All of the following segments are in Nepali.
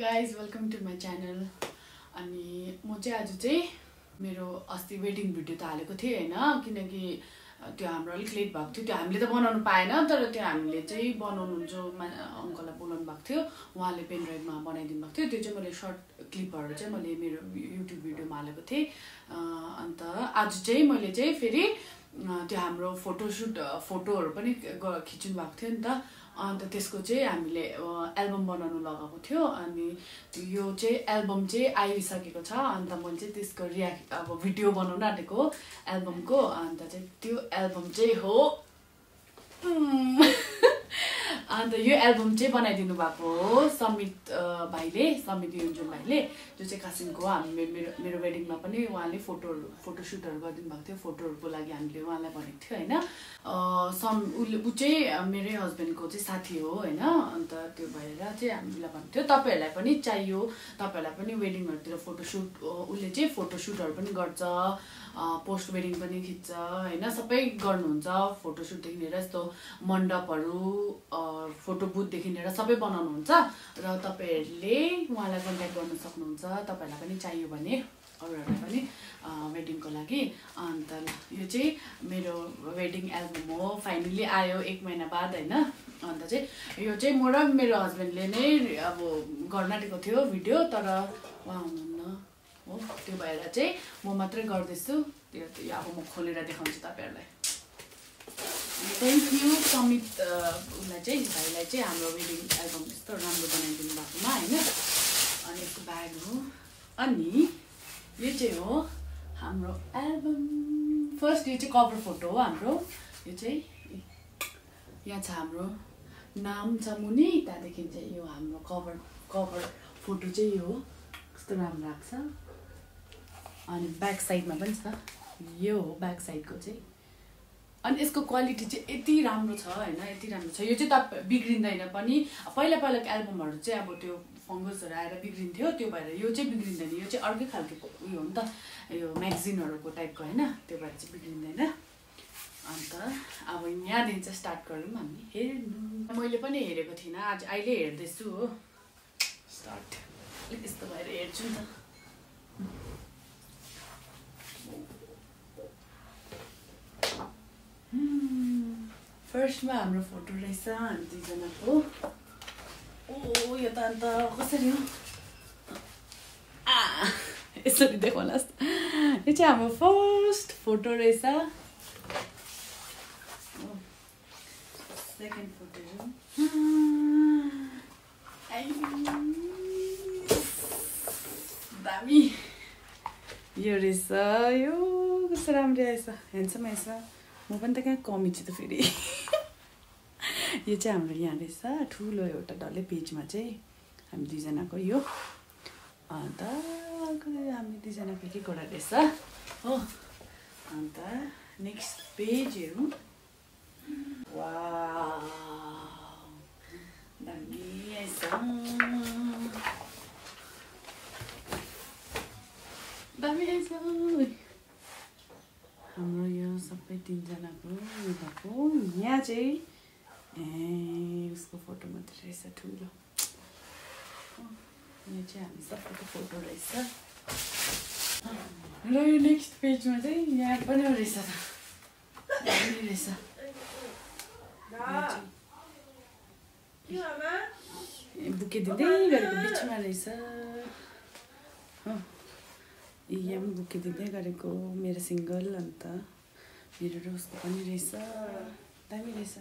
guys, welcome to my channel. अनि म चाहिँ आज चाहिँ मेरो अस्ति वेडिङ भिडियो त हालेको थिए हैन किनकि त्यो हाम्रो अलिक लेट भएको थियो त्यो हामीले त बनाउन पाएन तर त्यो हामीले चाहिँ बनाउनु जो अंकललाई बोलाउनु भएको थियो उहाँले पेन ड्राइभमा बनाइदिनु भएको थियो त्यो चाहिँ मैले सर्ट क्लिपहरु चाहिँ मैले मेरो युट्युब भिडियोमा हालेको थिए अन्त आज चाहिँ मैले चाहिँ फेरि त्यो हाम्रो फोटोहरु पनि खिच्नु भएको थियो नि त अन्त त्यसको चाहिँ हामीले एल्बम बनाउन लगाएको थियो अनि यो चाहिँ एल्बम चाहिँ आइसकेको छ अन्त मैले चाहिँ त्यसको अब भिडियो बनाउन आँटेको एल्बमको अन्त चाहिँ त्यो एल्बम चाहिँ हो अन्त यो एल्बम चाहिँ बनाइदिनु भएको हो समित भाइले समित युन्जुन भाइले जो चाहिँ कासिमको हामी मेरो वेडिङमा पनि उहाँले फोटोशुटहरु गरिदिनु भएको थियो फोटोहरुको लागि हामीले उहाँलाई भनेको थियो हैन उ चाहिँ मेरै हस्बेन्डको चाहिँ साथी हो हैन अन्त त्यो भएर चाहिँ हामीलाई भन्थ्यो तपाईहरुलाई पनि चाहियो तपाईहरुलाई पनि वेडिङहरुतिर फोटोशुट उले चाहिँ फोटोशुटहरु पनि गर्छ पोस्ट वेडिङ पनि खिच्छ हैन सबै गर्नुहुन्छ फोटोशुट देखि लिएर यस्तो मण्डपहरु फोटो बुथ देखि लिएर सबै बनाउनुहुन्छ र तपाईहरुले उहाँलाई कन्ट्याक्ट गर्न सक्नुहुन्छ तपाईहरुलाई पनि चाहियो भने अरूहरुलाई पनि वेडिङको लागि अन्त यो चाहिँ मेरो वेडिङ एल्बम हो फाइनली आयो 1 महिना बाद हैन अन्त चाहिँ यो चाहिँ म र मेरो हस्बेन्डले नै अब गर्न आँटेको थियो भिडियो तर उहाँ हुनुहुन्न हो त्यो भएर चाहिँ म मात्रै गर्दैछु त्यो अब म खोलेर देखाउँछु तपाईहरुलाई थ्यांक यू समित उलाई चाहिँ भाइलाई चाहिँ हाम्रो वेडिङ एल्बम यस्तो राम्रो बनाइदिनु भएकोमा हैन अनि यसको ब्याग हो अनि यो चाहिँ हो हाम्रो एल्बम फर्स्ट यो चाहिँ कभर फोटो हो हाम्रो यो चाहिँ यहाँ छ हाम्रो नाम छ मुनि त्यहाँदेखि चाहिँ यो हाम्रो कभर फोटो चाहिँ यो हो कस्तो राम्रो लाग्छ अनि ब्याक साइडमा पनि छ यो हो ब्याक साइडको चाहिँ अनि यसको क्वालिटी चाहिँ यति राम्रो छ हैन यति राम्रो छ यो चाहिँ बिग्रिँदैन पनि पहिलाको एल्बमहरु चाहिँ अब त्यो फंगसहरु आएर बिग्रिन्थ्यो त्यो भएर यो चाहिँ बिग्रिँदैन यो चाहिँ अर्कै खालको उयो हो नि त यो म्यागजिनहरुको टाइपको हैन त्यो भएर चाहिँ बिग्रिँदैन अन्त अब यहाँदेखि चाहिँ स्टार्ट गरौँ हामी हेर्नु मैले पनि हेरेको थिइन आज अहिले हेर्दैछु हो स्टार्ट यस्तो भएर हेर्छु नि त फर्स्टमा हाम्रो फोटो रहेछ हामी दुईजनाको ओ यो त अन्त कसरी हो यसरी देखाउनुहोस् यो चाहिँ हाम्रो फर्स्ट फोटो रहेछ सेकेन्ड फोटो दामी यो रहेछ यो कस्तो राम्रो रहेछ ह्यान्डसम रहेछ म पनि त कहाँ कमी छु त फेरि यो चाहिँ हाम्रो यहाँ रहेछ ठुलो एउटा डल्लै पेजमा चाहिँ हामी दुईजनाको यो अन्त हामी दुईजनाको एक एकवटा रहेछ हो अन्त नेक्स्ट पेज हेरौँ वाउ दामी रहेछ दामी रहेछ हाम्रो यो सबै तीनजनाको उयो भएको यहाँ चाहिँ उसको फोटो मात्रै रहेछ ठुलो यहाँ चाहिँ हामी सबैको फोटो रहेछ र यो नेक्स्ट पेजमा चाहिँ यहाँ पनि रहेछ त दामी रहेछ बुके दिँदै गरेको बिचमा रहेछ यहाँ पनि बुके दिँदै गरेको मेरो सिङ्गल अन्त मेरो र उसको पनि रहेछ दामी रहेछ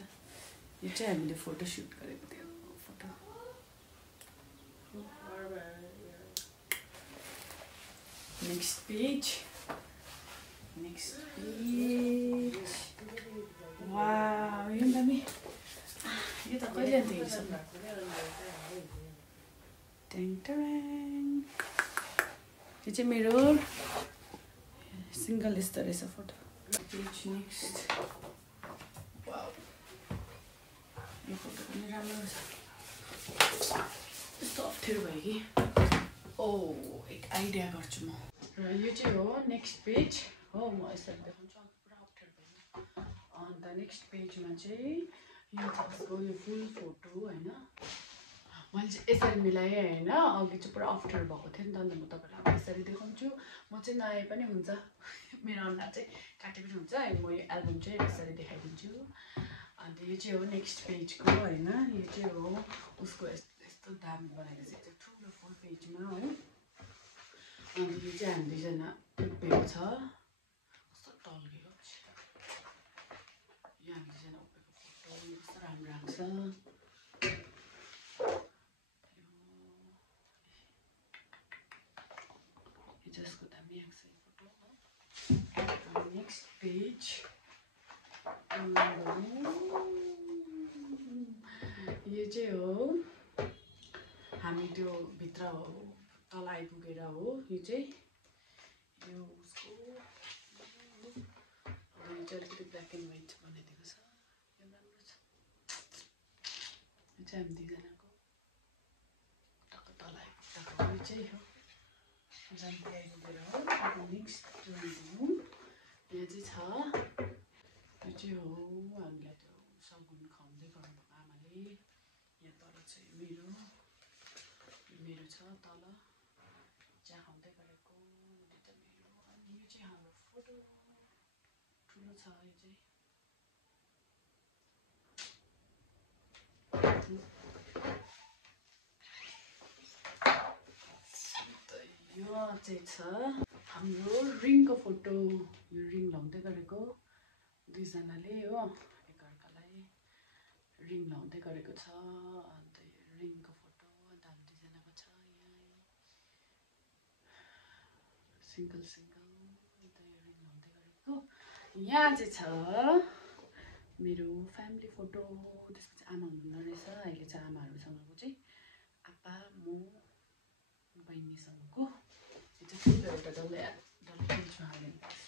यो चाहिँ हामीले फोटोशुट गरेको थियो फोटो नेक्स्ट पेज वाउ यो दामी यो त कहिले अन्त हेरिसक्नु यो चाहिँ मेरो सिङ्गल यस्तो रहेछ फोटो नेक्स्ट यो फोटो पनि राम्रो छ यस्तो अप्ठ्यारो भयो कि एक आइडिया गर्छु म र यो चाहिँ हो नेक्स्ट पेज हो म यसरी देखाउँछु पुरा अप्ठ्यारो भयो अन्त नेक्स्ट पेजमा चाहिँ यो छ यसको यो फुल फोटो हैन मैले चाहिँ यसरी मिलाएँ होइन अघि चाहिँ पुरा अप्ठ्यारो भएको थियो नि त अन्त म तपाईँलाई यसरी देखाउँछु म चाहिँ नआए पनि हुन्छ मेरो अनुहार चाहिँ काटे पनि हुन्छ म यो एल्बम चाहिँ यसरी देखाइदिन्छु अन्त यो चाहिँ हो नेक्स्ट पेजको होइन यो चाहिँ हो उसको यस्तो दामी बनाएको छ चाहिँ ठुलो फुल पेजमा हो अन्त यो चाहिँ हामी दुईजना उभिएको छ कस्तो टल्केको यो हामी दुईजना उभिएको फोटो कस्तो राम्रो आएको छ जसको दामी आएको छ यो फोटो नेक्स्ट पेज यो चाहिँ हो हामी त्यो भित्र हो तल आइपुगेर हो यो चाहिँ यो उसको यो चाहिँ अलिकति ब्ल्याक एन्ड व्हाइट बनाइदिएको छ यो राम्रो छ यो चाहिँ हामी दुईजनाको टक्क तल आइपुग्दाको यो चाहिँ हो जान्ती आइपुगेर हो नेक्स्ट यहाँ चाहिँ छ यो चाहिँ हो हामीलाई त्यो सगुन खुवाउँदै गर्नुभएको आमाले यहाँ तल चाहिँ मेरो छ तल चिया खुवाउँदै गरेको दुईवटा मेरो अनि यो चाहिँ हाम्रो फोटो ठुलो छ यो चाहिँ यो चाहिँ छ हाम्रो रिङको फोटो यो रिङ लाउँदै गरेको दुईजनाले हो एकअर्कालाई रिङ लाउँदै गरेको छ अन्त यो रिङको फोटो अन्त हामी दुईजनाको छ यहाँ सिङ्गल अन्त यो रिङ लाउँदै गरेको यहाँ चाहिँ छ मेरो फ्यामिली फोटो त्यसपछि आमा हुनुहुँदो रहेछ अहिले चाहिँ आमाहरूसँगको चाहिँ आप्पा म बहिनीसँगको यो चाहिँ ठुलो एउटा डल्लै पेजमा हालिदिनुपर्छ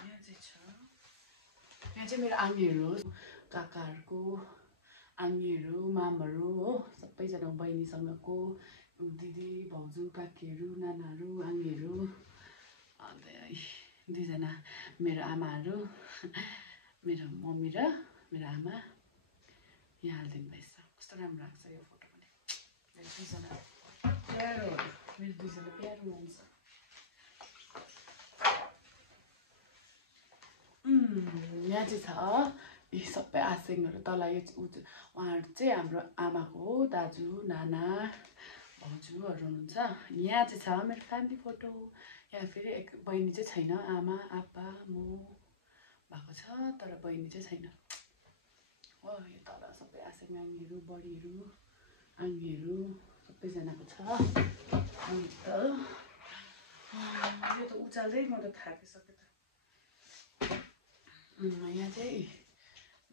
यहाँ चाहिँ छ यहाँ चाहिँ मेरो आङ्गीहरू हो काकाहरूको आङ्गीहरू मामहरू हो सबैजना बहिनीसँगको दिदी भाउजू काकीहरू नानाहरू आङ्गीहरू अन्त दुईजना मेरो आमाहरू मेरो मम्मी र मेरो आमा यहाँ हालिदिनु भएछ कस्तो राम्रो लाग्छ यो फोटो पनि मेरो दुईजना प्यारो मेरो दुईजना प्यारो हुन्छ यहाँ चाहिँ छ यी सबै आसिङहरू तल यो उहाँहरू चाहिँ हाम्रो आमाको दाजु नाना भाउजूहरू हुनुहुन्छ यहाँ चाहिँ छ मेरो फ्यामिली फोटो यहाँ फेरि एक बहिनी चाहिँ छैन आमा आप्पा म भएको छ तर बहिनी चाहिँ छैन हो यो तल सबै आसिङ आङ्गीहरू बडीहरू आङ्गीहरू सबैजनाको छ अन्त यो त उचाल्दै म त थाकिसकेँ त यहाँ चाहिँ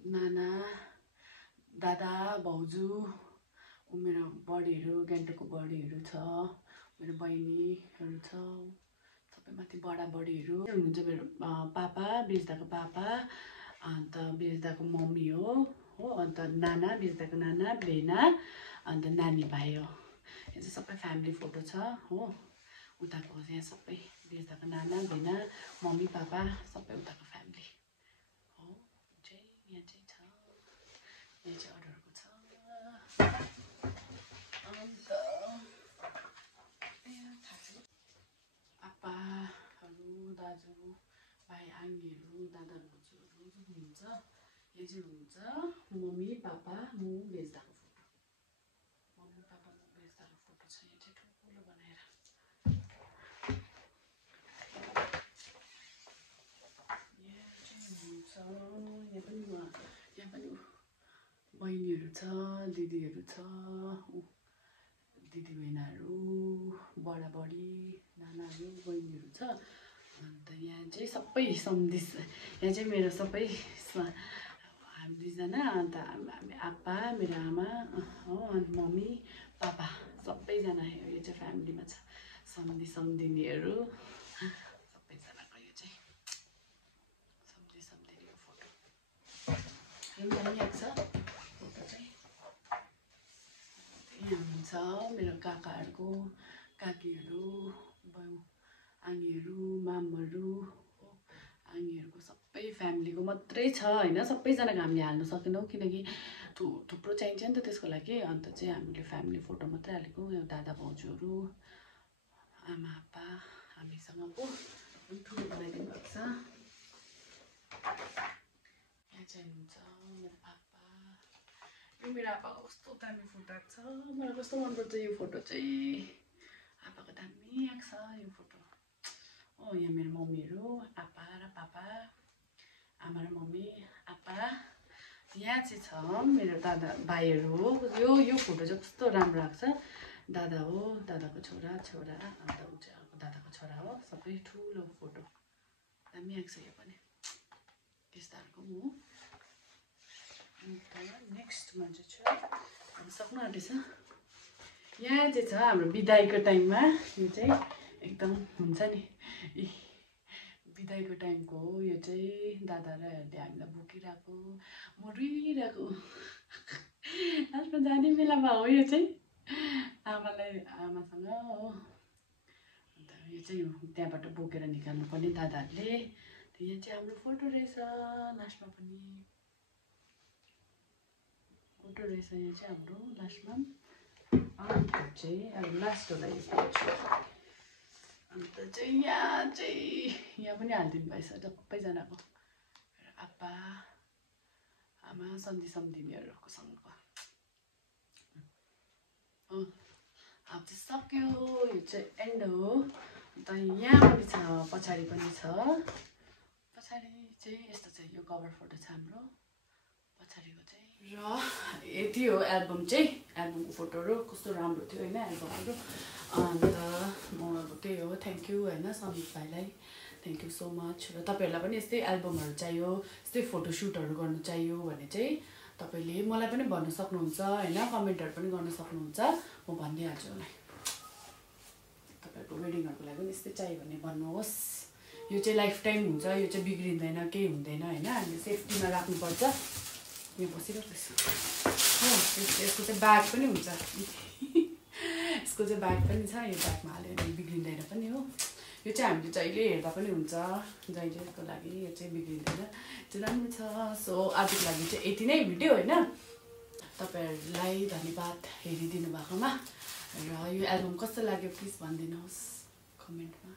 नाना दादा भाउजू मेरो बडीहरू गान्तोकको बडीहरू छ मेरो बहिनीहरू छ सबै माथि बडा बडीहरू हुनुहुन्छ मेरो पापा बिर्सदाको पापा अन्त बिर्सदाको मम्मी हो अन्त नाना बिर्सदाको नाना भेना अन्त नानी भाइ हो यो चाहिँ सबै फ्यामिली फोटो छ हो उताको यहाँ सबै बिर्सदाको नाना भेना मम्मी पापा सबै उताको फ्यामिली हो चाहिँ यहाँ चाहिँ छ यहाँ चाहिँ अरूहरूको छ अन्त आप्पाहरू दाजु भाइ आङ्गीहरू दादा भाउजूहरू हुनुहुन्छ यो चाहिँ हुनुहुन्छ मम्मी पापा म बेच्दाको फोटो मम्मी पापा म बेच्दाको फोटो छ यो चाहिँ ठुलो बनाएर यहाँ चाहिँ हुनुहुन्छ यहाँ पनि बहिनीहरू छ दिदीहरू छ दिदी बहिनीहरू बडा बडी नानाहरू बहिनीहरू छ अन्त यहाँ चाहिँ सबै सम्धिस यहाँ चाहिँ मेरो सबै हामी दुईजना अन्त आप्पा मेरो आमा हो अन्त मम्मी पापा सबैजना यो चाहिँ फ्यामिलीमा छ सम्धिनीहरू सबैजनाको यो चाहिँ सम्धिनीको फोटो यो पनि छ फोटो चाहिँ यहाँ हुन्छ मेरो काकाहरूको काकीहरू आङ्गीहरू मामहरू आङ्गीहरूको सबै फ्यामिलीको मात्रै छ होइन सबैजनाको हामीले हाल्नु सकेनौँ किनकि थुप्रो चाहिन्छ नि त त्यसको लागि। अन्त चाहिँ हामीले फ्यामिली फोटो मात्रै हालेको। यो दादा भाउजूहरू, आमा आप्पा हामीसँग पो ठुलो बनाइदिनु भएको छ। यहाँ चाहिँ हुनुहुन्छ मेरो आप्पा। यो मेरो आप्पाको कस्तो दामी फोटो आएको छ, मलाई कस्तो मनपर्छ यो फोटो चाहिँ। आप्पाको दामी आएको छ यो फोटो। यहाँ मेरो मम्मीहरू, आप्पा र पापा, आमा र मम्मी, आप्पा। यहाँ चाहिँ छ मेरो दादा भाइहरू हो। यो फोटो चाहिँ कस्तो राम्रो आएको छ। दादा हो, दादाको छोरा, अन्त ऊ चाहिँ अर्को दादाको छोरा हो। सबै ठुलो फोटो दामी आएको छ यो पनि। त्यस्ताहरूको हो। अन्त नेक्स्टमा चाहिँ छ अब सक्नु आँटेछ। यहाँ चाहिँ छ हाम्रो बिदाईको टाइममा। यो चाहिँ एकदम हुन्छ नि बिदाईको टाइमको हो। यो चाहिँ दादा र हामीलाई बोकिरहेको, म रुइरहेको लास्टमा जाने बेलामा हो। यो चाहिँ आमासँग हो। अन्त यो चाहिँ त्यहाँबाट बोकेर निकाल्नु पर्ने दादाहरूले। यहाँ चाहिँ हाम्रो फोटो रहेछ। लास्टमा पनि फोटो रहेछ। यहाँ चाहिँ हाम्रो लास्टमा। अन्त चाहिँ अब लास्ट होला यो पेज। अन्त चाहिँ यहाँ पनि हालिदिनु भएछ सबैजनाको। आप्पा, आमा, सम्धिनीहरूको सँगको। अब चाहिँ सक्यो। यो चाहिँ एन्ड हो। अन्त यहाँ पनि छ, पछाडि पनि छ। पछाडि चाहिँ यस्तो चाहिँ यो कभर फोटो छ हाम्रो पछाडिको चाहिँ। र यति हो एल्बम चाहिँ। एल्बमको फोटोहरू कस्तो राम्रो थियो होइन एल्बमहरू। अन्त म अब त्यही हो। थ्याङ्क यू होइन समित भाइलाई, थ्याङ्क यू सो मच। र तपाईँहरूलाई पनि यस्तै एल्बमहरू चाहियो, यस्तै फोटोसुटहरू गर्नु चाहियो भने चाहिँ तपाईँले मलाई पनि भन्न सक्नुहुन्छ होइन, कमेन्टहरू पनि गर्न सक्नुहुन्छ। म भनिदिइहाल्छु मलाई। तपाईँहरूको वेडिङहरूको लागि पनि यस्तै चाहियो भने भन्नुहोस्। यो चाहिँ लाइफ टाइम हुन्छ, यो चाहिँ बिग्रिँदैन, केही हुँदैन होइन। हामीले सेफ्टीमा राख्नुपर्छ। यो बसिरहेको हो। यसको चाहिँ ब्याग पनि हुन्छ। यसको चाहिँ ब्याग पनि छ। यो ब्यागमा हाल्यो भने बिग्रिँदैन पनि हो। यो चाहिँ हामीले जहिले हेर्दा पनि हुन्छ, जहिलेको लागि यो चाहिँ बिग्रिँदैन, चाहिँ राम्रो छ। सो आजको लागि चाहिँ यति नै भिडियो होइन। तपाईँहरूलाई धन्यवाद हेरिदिनु भएकोमा। र यो एल्बम कस्तो लाग्यो प्लिज भनिदिनुहोस् कमेन्टमा।